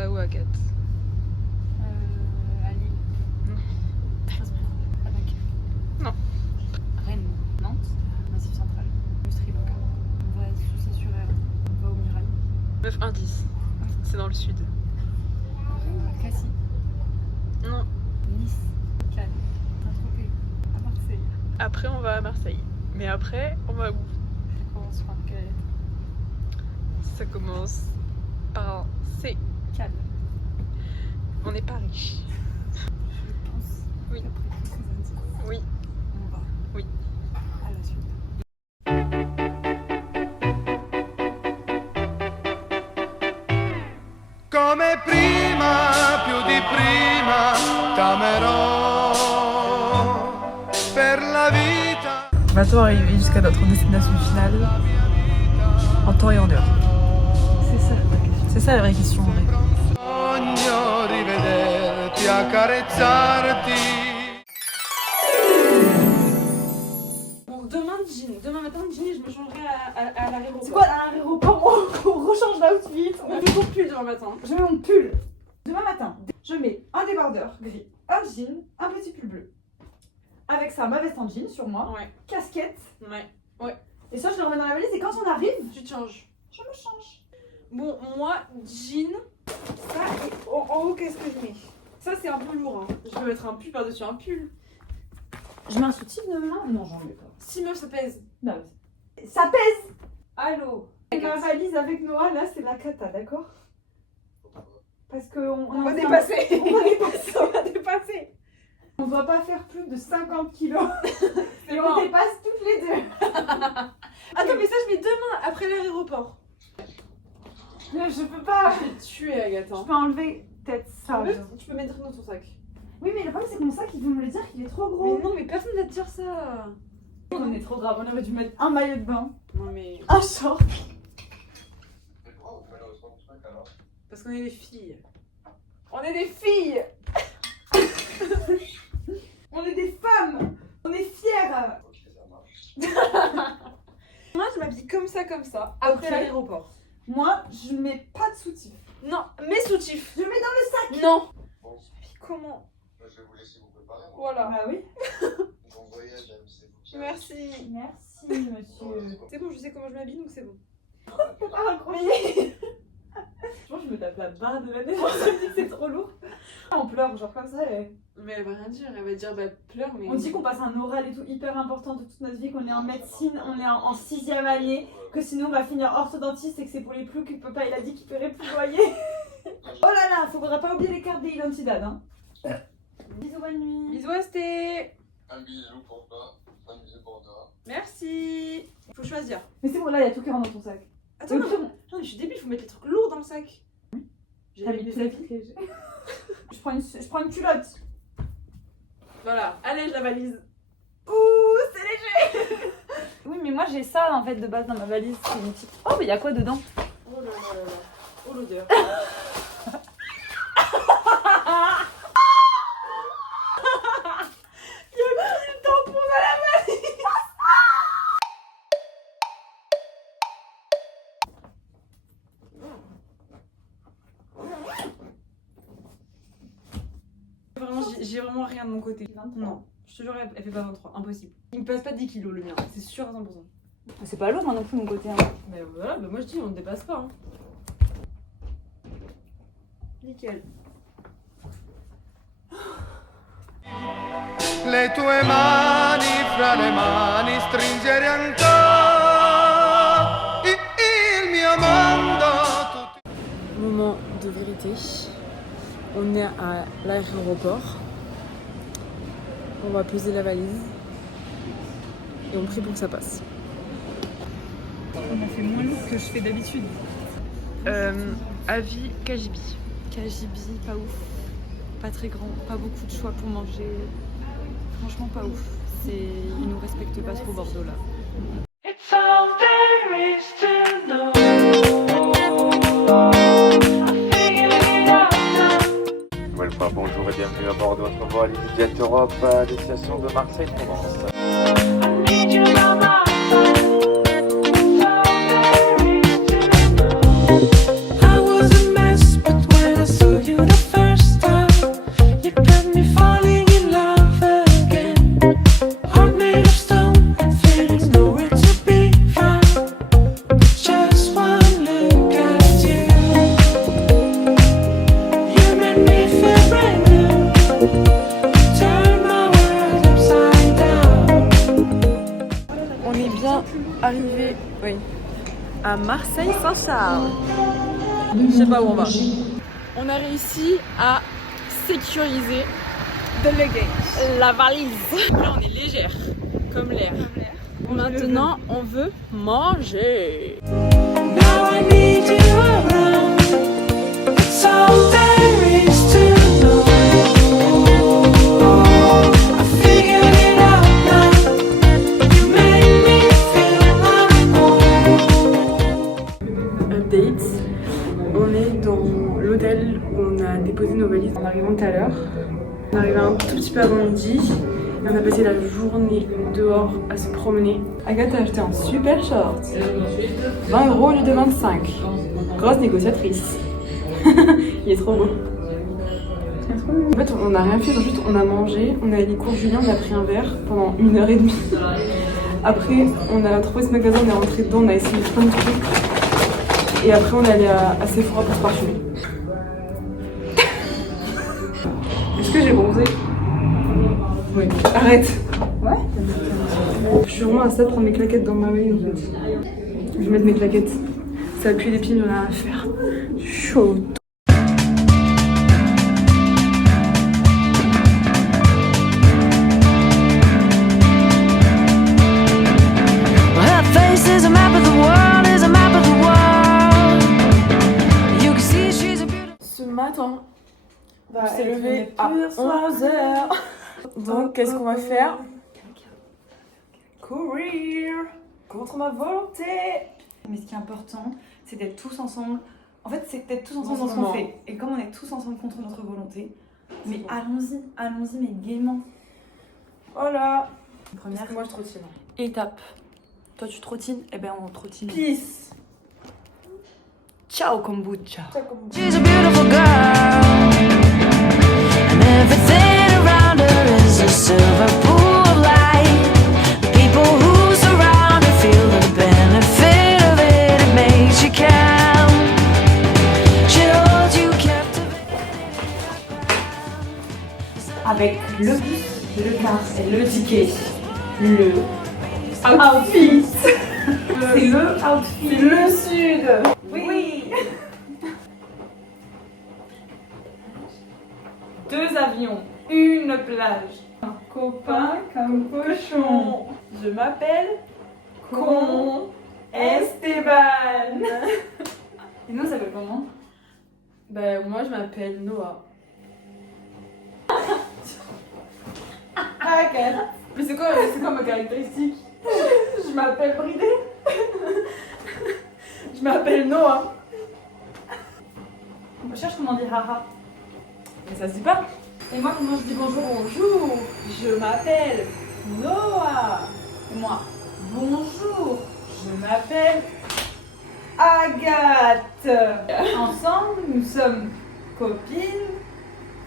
va où, Agathe? À Lille. Non. Strasbourg. À Dunkerque. Non. Rennes. Nantes. Massif Central. Le Sri Lanka. On va à Soucy-sur-Eure. On va au Mirail. 9 indices. C'est dans le sud. Cassis. Non. Nice. Cannes. Saint-Tropez. À Marseille. Après, on va à Marseille. Mais après, on va où? Ça commence par quelle lettre? Ça commence par un C. Cannes. On n'est pas riche. Je pense. Oui. Après tous ces indices. Oui. On va. Oui. À la suite. Come prima, più di prima, t'amerò per la vita. Maintenant arrivé jusqu'à notre destination finale, en temps et en heure. C'est ça la question. C'est ça la vraie question en vrai. Sogno rivederti, accarezzarti. Bon, demain matin, jean et je me changerai à l'aéroport. C'est quoi à l'aéroport? On rechange d'outfit. On met mon pull demain matin. Je mets mon pull. Demain matin, je mets un débardeur gris, un jean, un petit pull bleu. Avec ça, ma veste en jean sur moi, Ouais. casquette. Ouais. Et ça, je le remets dans la valise et quand on arrive, tu te changes. Je me change. Bon, moi, jean, ça, et en haut, qu'est-ce que je mets? Ça, c'est un peu lourd. Hein. Je vais mettre un pull par-dessus un pull. Je mets un soutif demain? Non, j'en mets pas. Si meuf, ça pèse. Non. Ça pèse! Allô? Ma valise avec Noah, là, c'est la cata, d'accord? Parce qu'on va dépasser. On va dépasser. On doit pas faire plus de 50 kilos. Et on dépasse toutes les deux. Attends, mais ça, je mets demain, après l'aéroport. Je peux pas. Je vais te tuer, Agathe. Je peux enlever peut-être ça. Tu peux mettre dans ton sac. Oui, mais le problème, c'est que mon sac, ils vont me le dire qu'il est trop gros. Mais non, mais personne va te dire ça. On est trop grave. On aurait dû mettre un maillot de bain. Non, mais. Un short. Parce qu'on est des filles. On est des filles. On est des femmes. On est fières. Moi, je m'habille comme ça, après l'aéroport. Moi, je mets pas de soutif. Non, mes soutifs. Je mets dans le sac. Non. Je m'habille comment? Je vais vous laisser vous préparer. Voilà. Bah oui. Bon voyage, c'est vous. Merci. Merci, monsieur. C'est bon, je sais comment je m'habille, donc c'est bon. Ah, incroyable. Je pense que je me tape la barre de l'année, je me dis que c'est trop lourd. On pleure, genre comme ça. Mais elle va rien dire, elle va dire bah pleure, mais. On dit qu'on passe un oral et tout hyper important de toute notre vie, qu'on est en médecine, on est en 6e année, que sinon on va finir orthodontiste et que c'est pour les ploucs que papa il a dit qu'il paierait plus loyer. Oh là là, faudra pas oublier les cartes d'identité, hein. Bisous, bonne nuit. Bisous, Esté. Un bisou pour toi, un bisou pour toi. Merci. Faut choisir. Mais c'est bon, là il y a tout qui rentre dans ton sac. Attends, non, mais je suis débile, faut mettre les trucs lourds dans le sac. J'ai mis les léger. Je prends une culotte. Voilà, allez, je la valise. Ouh, c'est léger. Oui, mais moi j'ai ça en fait de base dans ma valise. C'est une petite. Oh, mais il y a quoi dedans? Oh là là là là. Oh l'odeur. Il y a plus le tampon dans la valise. J'ai vraiment rien de mon côté. 23. Non, je te jure, elle fait pas 23, impossible. Il me passe pas 10 kilos le mien, c'est sûr à 100%. C'est pas lourd moi non plus mon côté. Hein. Mais voilà, bah moi je dis on ne dépasse pas. Hein. Nickel. Le tue mani fra le mani stringere ancora il mio mondo. Moment de vérité. On est à l'aéroport. On va poser la valise. Et on prie pour que ça passe. On a fait moins lourd que je fais d'habitude. Avis Kajibi. Kajibi, pas ouf. Pas très grand, pas beaucoup de choix pour manger. Franchement, pas ouf. Ils nous respectent pas trop Bordeaux là. Bonjour et bienvenue à bord de votre vol EasyJet Europe à destination de Marseille-Provence. I was a mess, but when I à Marseille-Saint-Charles. Je sais pas où on va. On a réussi à sécuriser la valise. Là, on est légère, comme l'air. Maintenant, on veut manger. Now I need you around. It's all there is to know. I figured it out now. You made me feel my own. Update. On est dans l'hôtel où on a déposé nos valises en arrivant tout à l'heure. On est arrivé un tout petit peu avant midi. Et on a passé la journée dehors à se promener. Agathe a acheté un super short. 20 € au lieu de 25. Grosse négociatrice. Il est trop beau. En fait, on n'a rien fait, juste on a mangé, on est allé cours Julien, on a pris un verre pendant 1h30. Après, on a trouvé ce magasin, on est rentré dedans, on a essayé plein de trucs. Et après, on est allé à Sephora pour se parfumer. Est-ce que j'ai bronzé? Oui. Arrête. Ouais. Je suis vraiment à ça de prendre mes claquettes dans ma main en fait. Je vais mettre mes claquettes. Ça appuie les pieds, il y en a rien à faire. Chaud. Her face is a map of the world, is a map of the world. You can see she's a beautiful. Ce matin, on s'est levé à 11h. Donc, qu'est-ce qu'on va faire? Courir contre ma volonté. Mais ce qui est important, c'est d'être tous ensemble. En fait, c'est d'être tous ensemble dans ce qu'on fait. Et comme on est tous ensemble contre notre volonté, mais bon. allons-y, mais gaiement. Voilà. Première moi, je trottine. étape. Toi, tu trottines? Eh ben, on trottine. Peace. Ciao, kombucha. She's a beautiful girl, and everything around her is a silver pool of light. The people who surround her feel the benefit of it. It makes you count. She holds you captivated. Avec le bus, le car et le ticket. Le outfit. C'est le outfit. Le sud. Oui. 2 avions, une plage. Un copain comme cochon. Je m'appelle Con Esteban. Et nous, ça s'appelle comment? Ben, moi, je m'appelle Noah. Mais c'est quoi ma caractéristique? Je m'appelle Bridé. Je m'appelle Noah. On cherche comment dire haha. Mais ça se dit pas. Et moi, comment je dis bonjour? Bonjour, je m'appelle Noah. Et moi, Bonjour, je m'appelle Agathe. ensemble, nous sommes Copine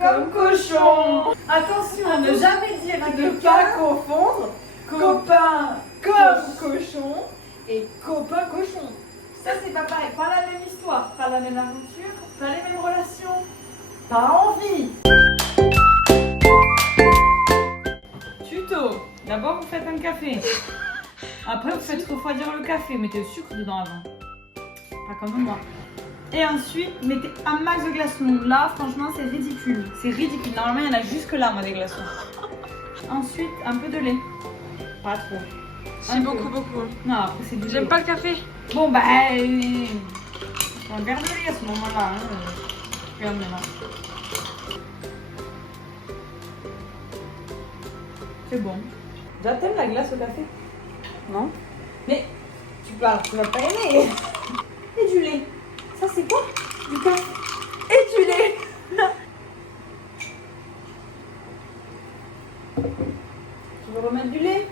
comme cochon. Attention à ne jamais dire à Ne quelqu'un pas confondre copain comme cochon et copain cochon. Ça, c'est pas pareil. Pas la même histoire, pas la même aventure, pas les mêmes relations. Pas envie. Tuto. D'abord, vous faites un café. Après, vous faites refroidir le café. Mettez le sucre dedans avant. Pas comme moi. Et ensuite, mettez un max de glaçons. Là, franchement, c'est ridicule. C'est ridicule. Normalement, il y en a jusque là, moi, des glaçons. Ensuite, un peu de lait. Pas trop. J'aime beaucoup. Non, après, c'est du lait. J'aime pas le café. Bon, bah, on va garder le lait à ce moment-là. Regarde maintenant. C'est bon. Déjà, t'aimes la glace au café? Non? Mais tu parles, tu vas pas aimer. Et du lait. Ça, c'est quoi? Du café. Et du lait. Tu veux remettre du lait?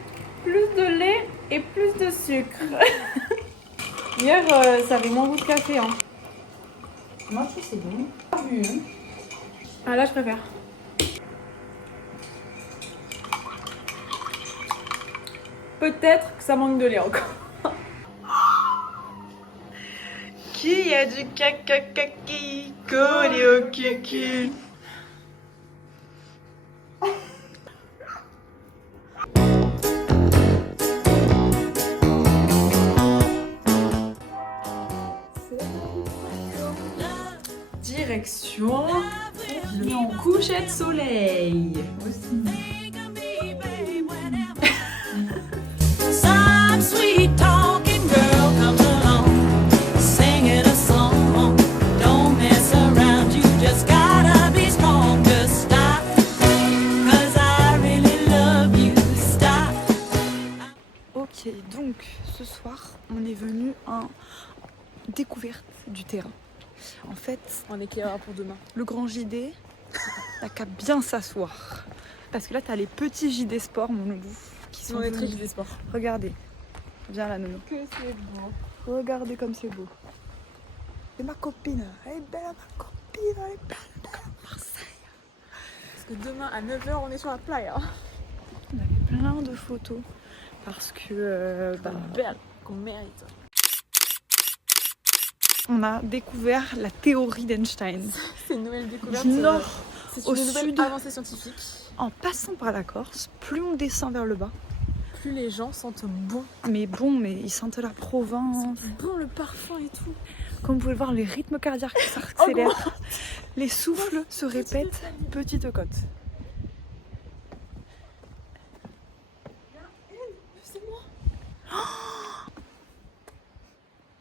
Plus de lait et plus de sucre. Hier, ça avait moins goût de café. Hein. Moi, je trouve que c'est bon. Pas vu, hein. Ah là, je préfère. Peut-être que ça manque de lait encore. Qui a du caca kaki collé au cucu? direction le coucher de soleil. Some sweet talking girl comes along, singing a song. Don't mess around, you just gotta be strong. Just stop, 'cause I really love you. Stop. Ok, donc ce soir, on est venu en découverte du terrain. En fait, On éclairera pour demain. le grand JD, t'as qu'à bien s'asseoir. Parce que là, t'as les petits JD sport, mon loulou, qui sont On est très venus. JD sport. Regardez. Viens là, Nono. Que c'est beau. Regardez comme c'est beau. Et ma copine, elle est belle, ma copine, elle est belle, Marseille. Parce que demain à 9h, on est sur la playa. On a fait plein de photos parce que Belle, qu'on mérite. on a découvert la théorie d'Einstein. C'est une nouvelle découverte. Du nord c'est au une nouvelle sud. avancée scientifique. En passant par la Corse, plus on descend vers le bas, Plus les gens sentent bon. mais ils sentent la Provence. Bon le parfum et tout. Comme vous pouvez le voir, les rythmes cardiaques s'accélèrent. Les souffles se répètent. Petite côte. C'est moi.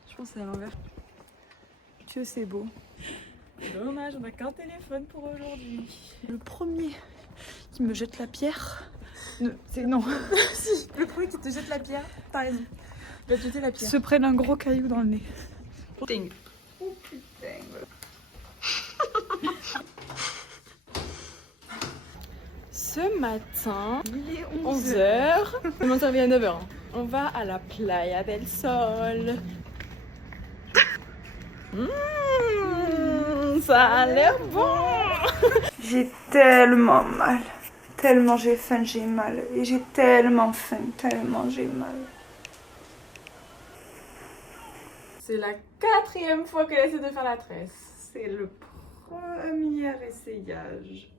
Je pense que c'est à l'envers. Que c'est beau. Dommage, on a qu'un téléphone pour aujourd'hui. Le premier qui me jette la pierre. Non. Le premier qui te jette la pierre, t'as raison. Il va te jeter la pierre. Se prennent un gros caillou dans le nez. Ting. Oh putain. Ce matin, Il est 11h. On m'intervient à 9h. On va à la Playa del Sol. Ça a l'air bon. J'ai tellement mal. Tellement j'ai faim, j'ai mal. Et j'ai tellement faim, tellement j'ai mal. C'est la 4e fois qu'elle essaie de faire la tresse. C'est le premier essayage.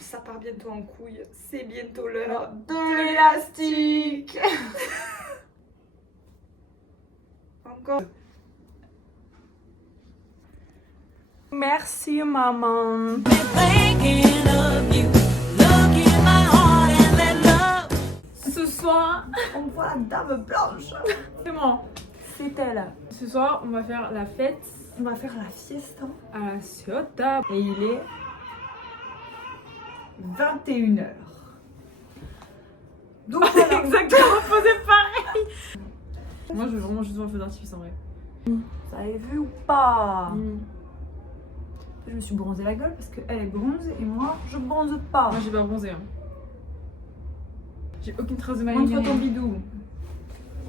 Ça part bientôt en couille. C'est bientôt l'heure De l'élastique. Encore. Merci maman. Thinking of you. Look in my heart and let love. Ce soir, On voit la dame blanche. c'est moi. C'est elle. Ce soir, on va faire la fête On va faire la fiesta. à la Ciotat. Et il est 21h. Donc voilà. Exactement, faisait pareil. Moi, je veux vraiment juste voir le feu d'artifice en vrai. Vous avez vu ou pas? Je me suis bronzé la gueule parce qu'elle est bronze et moi je bronze pas. Moi, j'ai pas bronzé. Hein. J'ai aucune trace de ma Montre lumière. ton bidou.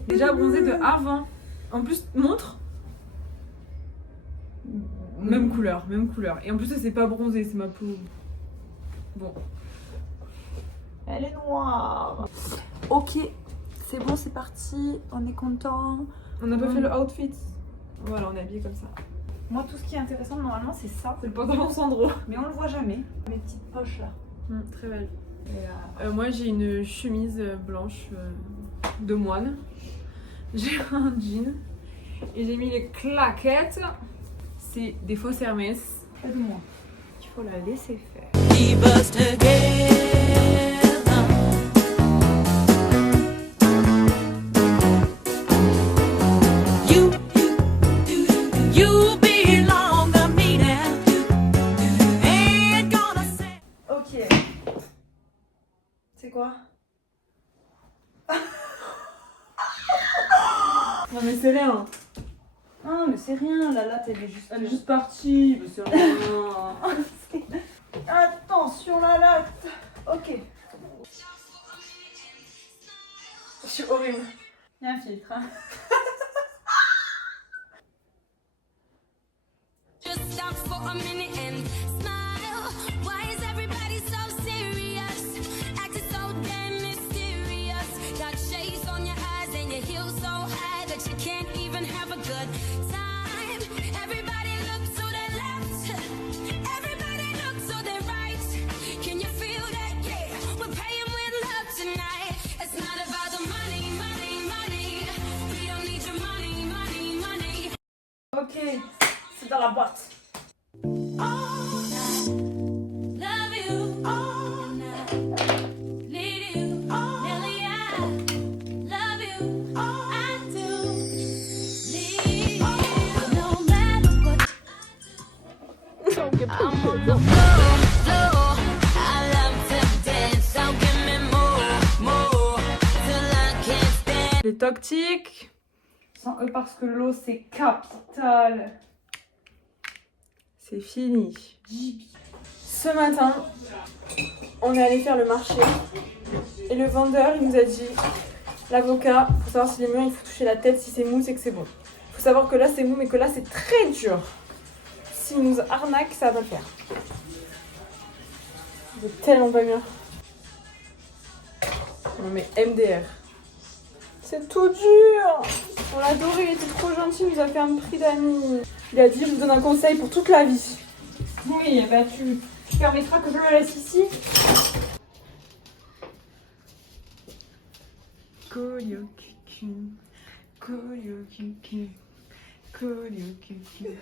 Déjà bronzé de avant. En plus, montre. Même couleur, même couleur. Et en plus, ça c'est pas bronzé, c'est ma peau. Bon. Elle est noire. Ok, c'est bon, c'est parti. On est content. On n'a pas fait le outfit. Voilà, on est habillé comme ça. Moi, tout ce qui est intéressant normalement, c'est ça. C'est le pantalon Sandro. Mais on le voit jamais. Mes petites poches là. Très belle. Et, Moi, j'ai une chemise blanche de moine. J'ai un jean. Et j'ai mis les claquettes. C'est des fausses Hermès. aide-moi. Il faut la laisser faire. Keep us together. You belong to me now. Ain't gonna say. Ok. C'est quoi? Non, mais c'est rien. Ah, mais c'est rien. La latte, elle est juste. Elle est juste partie. Mais c'est rien. Attention, la latte. Ok. Je suis horrible. Il y a un filtre. Hein. Just stop for a minute and smile. Why is everybody so serious? Acting so damn mysterious. Got shades on your eyes and your heels so high that you can't even have a good time. Everybody look to the left. Everybody look to the right. Can you feel that? Yeah, we're paying with love tonight. It's not about the money, money, money. We don't need your money, money, money. Ok. C'est dans la boîte. Les toxiques. Sans eux parce que l'eau c'est capital. C'est fini. Ce matin, on est allé faire le marché. Et le vendeur, il nous a dit, l'avocat, pour savoir si les murs, il faut toucher la tête. Si c'est mou, c'est que c'est bon. Il faut savoir que là, c'est mou, mais que là, c'est très dur. S'il nous arnaque, ça va pas le faire. C'est tellement pas bien. Non mais MDR. C'est tout dur. On l'a adoré, il était trop gentil, il nous a fait un prix d'amis. Il a dit, je vous donne un conseil pour toute la vie. Oui, bah tu permettras que je le laisse ici. Colio cucu, colio cucu, colio cucu.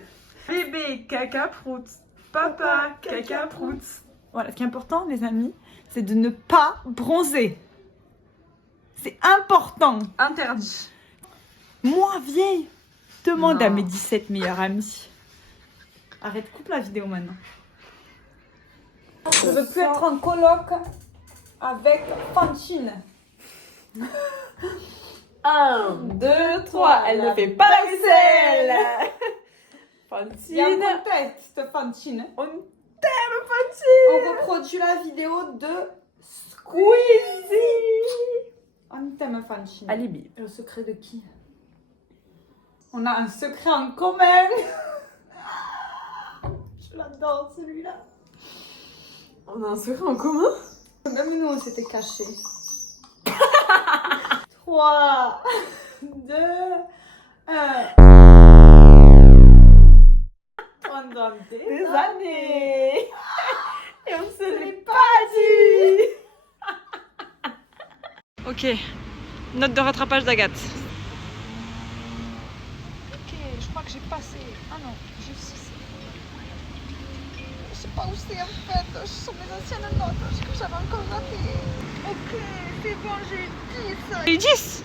Bébé caca prout, papa caca prout. Voilà, ce qui est important, les amis, c'est de ne pas bronzer. C'est important. Interdit. Moi, vieille, demande Non. à mes 17 meilleurs amis. Arrête, coupe la vidéo maintenant. Je veux plus être en coloc avec Fantine. 1, 2, 3, elle ne fait pas la vaisselle. Il y a Fantine, un contexte, Fantine. on t'aime Fantine. On reproduit la vidéo de Squeezie. On t'aime, Fantine. Alibi. Le secret de qui? On a un secret en commun. Je l'adore, celui-là. On a un secret en commun. Même nous, on s'était cachés. 3, 2, 1. Pendant des années. Et on se Je l'est l'ai pas dit. Ok, note de rattrapage d'Agathe. Ok, je crois que j'ai passé. Ah non, j'ai 6. Je sais pas où c'est en fait. Sur mes anciennes notes, je crois que j'avais encore raté. Ok, c'est bon, j'ai eu 10. Et 10.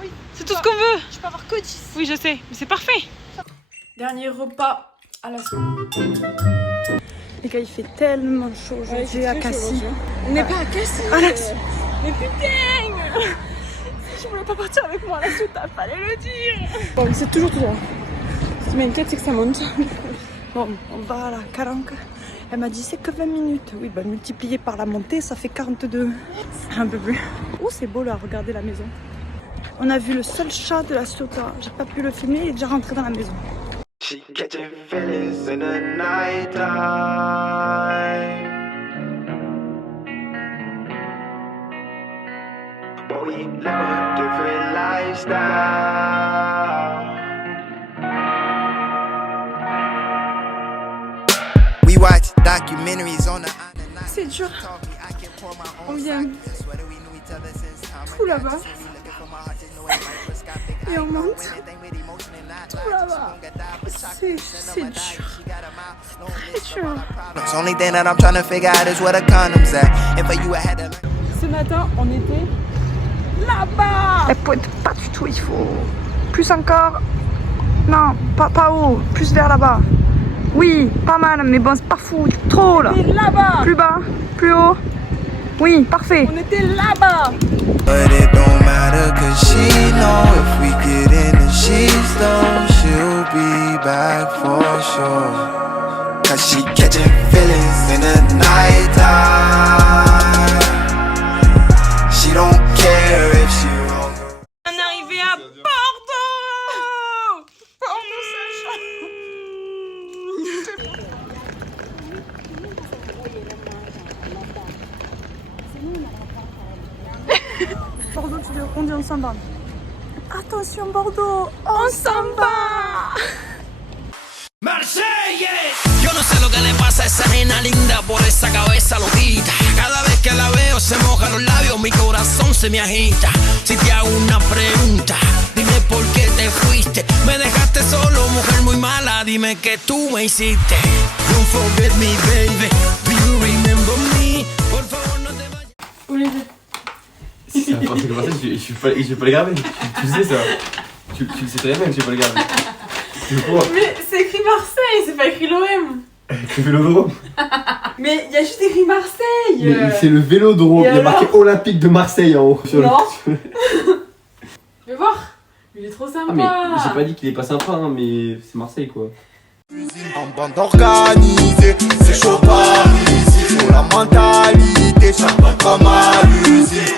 Oui. C'est tout ce qu'on veut. Je peux avoir que 10. Oui, je sais, mais c'est parfait. Dernier repas à la semaine. Les gars, il fait tellement chaud aujourd'hui à Cassis. On n'est pas à Cassis. Mais putain. Je voulais pas partir avec moi à la suite, fallait le dire. Bon, c'est toujours tout droit. Ce qui m'inquiète, c'est que ça monte. Bon, on va à la Calanque. Elle m'a dit c'est que 20 minutes. Oui, bah multiplié par la montée, ça fait 42. Un peu plus. Oh, c'est beau là, regardez la maison. On a vu le seul chat de la Ciotat. J'ai pas pu le filmer, il est déjà rentré dans la maison. She catching feelings in the nighttime. But we live a different lifestyle. We watch documentaries on the C'est dur. On vient tout là-bas. Et on monte tout là-bas. C'est dur. Très dur. The only thing that I'm trying to figure out is where the condoms at. And for you, I had to. Ce matin, on était là-bas. Elle pointe pas du tout, il faut plus encore. Non, pas haut, plus vers là-bas. Oui, pas mal, mais bon, c'est pas fou, trop là. On était là-bas. Plus bas, plus haut. Oui, parfait. On était là-bas. But it don't matter cause she know if we get in the sheets though, she'll be back for sure. Cause she catching feelings in the nighttime. She don't care if she wrong. On est arrivé à Bordeaux. Bordeaux, on dit on s'en va. Attention Bordeaux, on s'en va. Yo no sé lo que le pasa a esa nena linda por esa cabeza loquita. Cada vez que la veo se mojan los labios, mi corazón se me agita. Si te hago una pregunta, dime porque te fuiste. Me dejaste solo, mujer muy mala, dime que tú me hiciste. Don't forget me, baby. Do you remember me? Por favor, no te vayas. Olivier. Si c'est n'importe quoi, je vais pas le garder. Tu sais ça. Tu le sais très bien que je vais pas le garder. Mais c'est écrit Marseille, c'est pas écrit l'OM. Le vélodrome. Mais il y a juste écrit Marseille. Mais c'est le vélodrome, il y a marqué Olympique de Marseille en haut. Non. Fais voir. Il est trop sympa. Ah mais j'ai pas dit qu'il est pas sympa, hein, mais c'est Marseille quoi. En bande organisée, c'est chaud par ici. Sur la mentalité, chaque pas comme à l'usine.